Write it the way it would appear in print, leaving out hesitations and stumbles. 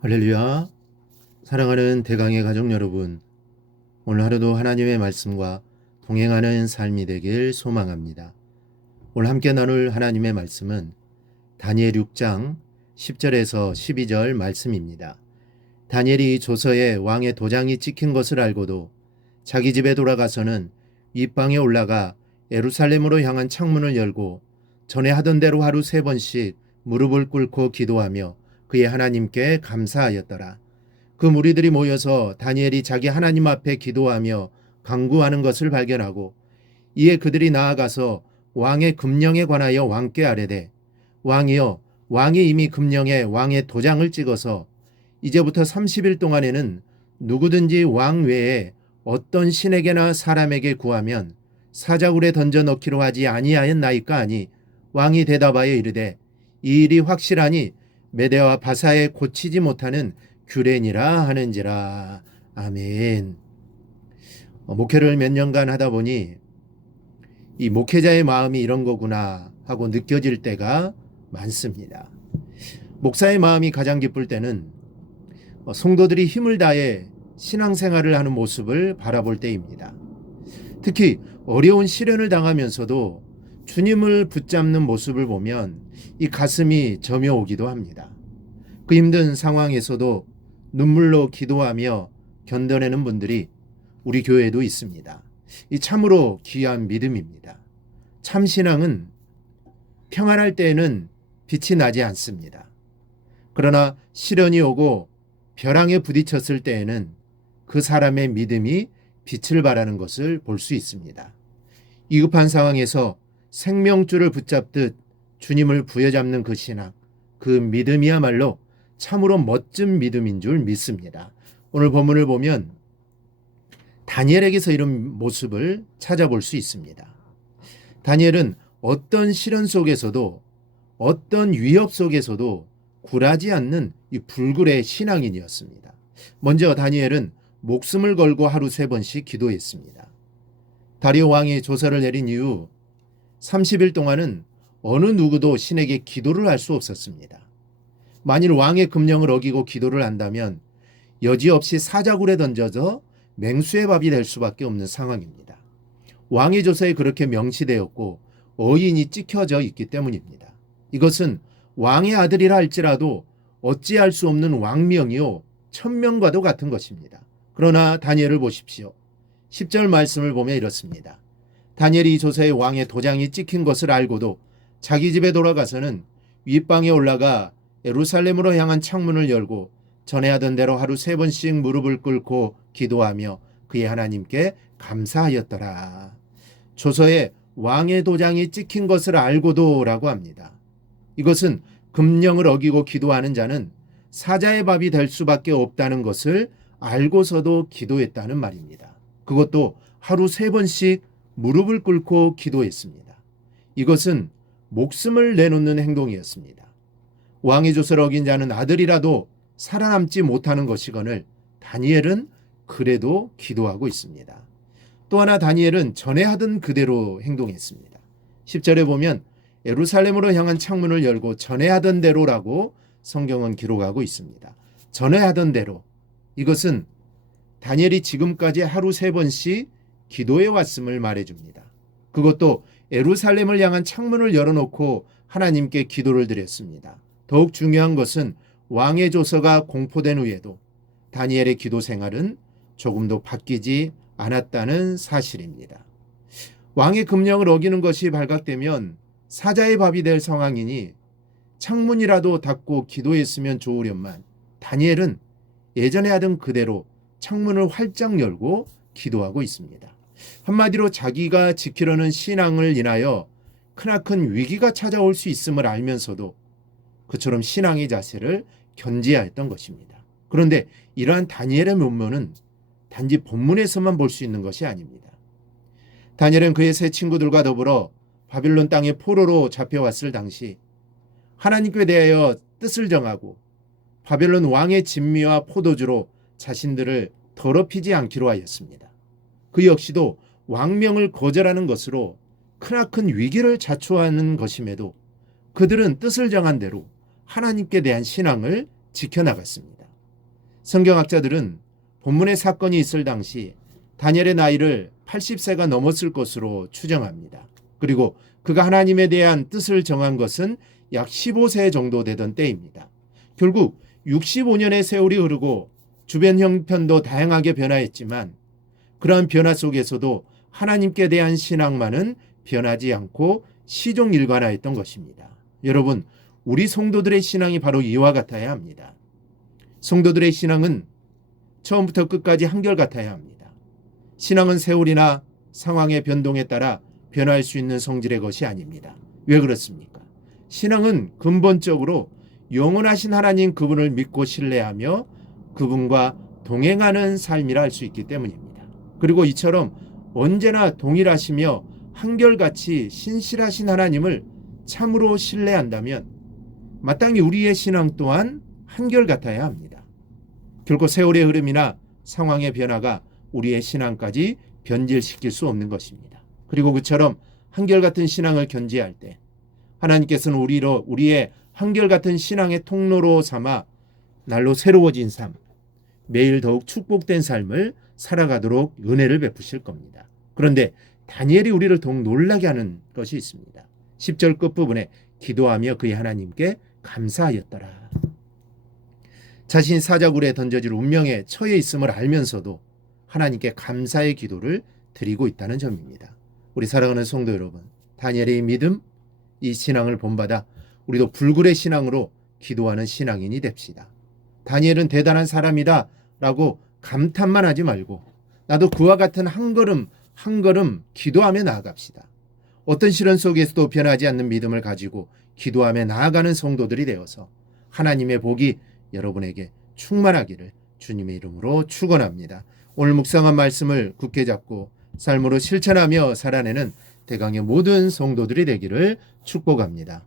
할렐루야. 사랑하는 대강의 가족 여러분, 오늘 하루도 하나님의 말씀과 동행하는 삶이 되길 소망합니다. 오늘 함께 나눌 하나님의 말씀은 다니엘 6장 10절에서 12절 말씀입니다. 다니엘이 조서에 왕의 도장이 찍힌 것을 알고도 자기 집에 돌아가서는 윗방에 올라가 예루살렘으로 향한 창문을 열고 전에 하던 대로 하루 3번씩 무릎을 꿇고 기도하며 그의 하나님께 감사하였더라. 그 무리들이 모여서 다니엘이 자기 하나님 앞에 기도하며 간구하는 것을 발견하고 이에 그들이 나아가서 왕의 금령에 관하여 왕께 아뢰되, 왕이여, 왕이 이미 금령에 왕의 도장을 찍어서 이제부터 30일 동안에는 누구든지 왕 외에 어떤 신에게나 사람에게 구하면 사자굴에 던져 넣기로 하지 아니하였나이까 하니, 왕이 대답하여 이르되, 이 일이 확실하니 메대와 바사에 고치지 못하는 규례니라 하는지라. 아멘. 목회를 몇 년간 하다 보니 이 목회자의 마음이 이런 거구나 하고 느껴질 때가 많습니다. 목사의 마음이 가장 기쁠 때는 성도들이 힘을 다해 신앙생활을 하는 모습을 바라볼 때입니다. 특히 어려운 시련을 당하면서도 주님을 붙잡는 모습을 보면 이 가슴이 저며오기도 합니다. 그 힘든 상황에서도 눈물로 기도하며 견뎌내는 분들이 우리 교회에도 있습니다. 이 참으로 귀한 믿음입니다. 참 신앙은 평안할 때에는 빛이 나지 않습니다. 그러나 시련이 오고 벼랑에 부딪혔을 때에는 그 사람의 믿음이 빛을 발하는 것을 볼 수 있습니다. 위급한 상황에서 생명줄을 붙잡듯 주님을 부여잡는 그 신앙, 그 믿음이야말로 참으로 멋진 믿음인 줄 믿습니다. 오늘 본문을 보면 다니엘에게서 이런 모습을 찾아볼 수 있습니다. 다니엘은 어떤 시련 속에서도 어떤 위협 속에서도 굴하지 않는 이 불굴의 신앙인이었습니다. 먼저 다니엘은 목숨을 걸고 하루 3번씩 기도했습니다. 다리오 왕이 조서를 내린 이후 30일 동안은 어느 누구도 신에게 기도를 할 수 없었습니다. 만일 왕의 금령을 어기고 기도를 한다면 여지없이 사자굴에 던져서 맹수의 밥이 될 수밖에 없는 상황입니다. 왕의 조서에 그렇게 명시되었고 어인이 찍혀져 있기 때문입니다. 이것은 왕의 아들이라 할지라도 어찌할 수 없는 왕명이요 천명과도 같은 것입니다. 그러나 다니엘을 보십시오. 10절 말씀을 보면 이렇습니다. 다니엘이 이 조서에 왕의 도장이 찍힌 것을 알고도 자기 집에 돌아가서는 윗방에 올라가 예루살렘으로 향한 창문을 열고 전에 하던 대로 하루 3번씩 무릎을 꿇고 기도하며 그의 하나님께 감사하였더라. 조서에 왕의 도장이 찍힌 것을 알고도 라고 합니다. 이것은 금령을 어기고 기도하는 자는 사자의 밥이 될 수밖에 없다는 것을 알고서도 기도했다는 말입니다. 그것도 하루 3번씩 무릎을 꿇고 기도했습니다. 이것은 목숨을 내놓는 행동이었습니다. 왕의 조서를 어긴 자는 아들이라도 살아남지 못하는 것이거늘 다니엘은 그래도 기도하고 있습니다. 또 하나 다니엘은 전에 하던 그대로 행동했습니다. 10절에 보면 예루살렘으로 향한 창문을 열고 전에 하던 대로라고 성경은 기록하고 있습니다. 전에 하던 대로, 이것은 다니엘이 지금까지 하루 3번씩 기도해 왔음을 말해줍니다. 그것도 예루살렘을 향한 창문을 열어놓고 하나님께 기도를 드렸습니다. 더욱 중요한 것은 왕의 조서가 공포된 후에도 다니엘의 기도 생활은 조금도 바뀌지 않았다는 사실입니다. 왕의 금령을 어기는 것이 발각되면 사자의 밥이 될 상황이니 창문이라도 닫고 기도했으면 좋으련만 다니엘은 예전에 하던 그대로 창문을 활짝 열고 기도하고 있습니다. 한마디로 자기가 지키려는 신앙을 인하여 크나큰 위기가 찾아올 수 있음을 알면서도 그처럼 신앙의 자세를 견지해야 했던 것입니다. 그런데 이러한 다니엘의 면모는 단지 본문에서만 볼 수 있는 것이 아닙니다. 다니엘은 그의 세 친구들과 더불어 바빌론 땅에 포로로 잡혀왔을 당시 하나님께 대하여 뜻을 정하고 바벨론 왕의 진미와 포도주로 자신들을 더럽히지 않기로 하였습니다. 그 역시도 왕명을 거절하는 것으로 크나큰 위기를 자초하는 것임에도 그들은 뜻을 정한 대로 하나님께 대한 신앙을 지켜나갔습니다. 성경학자들은 본문의 사건이 있을 당시 다니엘의 나이를 80세가 넘었을 것으로 추정합니다. 그리고 그가 하나님에 대한 뜻을 정한 것은 약 15세 정도 되던 때입니다. 결국 65년의 세월이 흐르고 주변 형편도 다양하게 변화했지만 그러한 변화 속에서도 하나님께 대한 신앙만은 변하지 않고 시종일관하였던 것입니다. 여러분, 우리 성도들의 신앙이 바로 이와 같아야 합니다. 성도들의 신앙은 처음부터 끝까지 한결같아야 합니다. 신앙은 세월이나 상황의 변동에 따라 변할 수 있는 성질의 것이 아닙니다. 왜 그렇습니까? 신앙은 근본적으로 영원하신 하나님 그분을 믿고 신뢰하며 그분과 동행하는 삶이라 할 수 있기 때문입니다. 그리고 이처럼 언제나 동일하시며 한결같이 신실하신 하나님을 참으로 신뢰한다면 마땅히 우리의 신앙 또한 한결같아야 합니다. 결코 세월의 흐름이나 상황의 변화가 우리의 신앙까지 변질시킬 수 없는 것입니다. 그리고 그처럼 한결같은 신앙을 견지할 때 하나님께서는 우리의 한결같은 신앙의 통로로 삼아 날로 새로워진 삶, 매일 더욱 축복된 삶을 살아가도록 은혜를 베푸실 겁니다. 그런데 다니엘이 우리를 더욱 놀라게 하는 것이 있습니다. 10절 끝부분에 기도하며 그의 하나님께 감사하였더라. 자신 사자굴에 던져질 운명에 처해 있음을 알면서도 하나님께 감사의 기도를 드리고 있다는 점입니다. 우리 사랑하는 성도 여러분, 다니엘의 믿음, 이 신앙을 본받아 우리도 불굴의 신앙으로 기도하는 신앙인이 됩시다. 다니엘은 대단한 사람이다 라고 감탄만 하지 말고 나도 그와 같은 한 걸음 한 걸음 기도하며 나아갑시다. 어떤 시련 속에서도 변하지 않는 믿음을 가지고 기도하며 나아가는 성도들이 되어서 하나님의 복이 여러분에게 충만하기를 주님의 이름으로 축원합니다. 오늘 묵상한 말씀을 굳게 잡고 삶으로 실천하며 살아내는 대강의 모든 성도들이 되기를 축복합니다.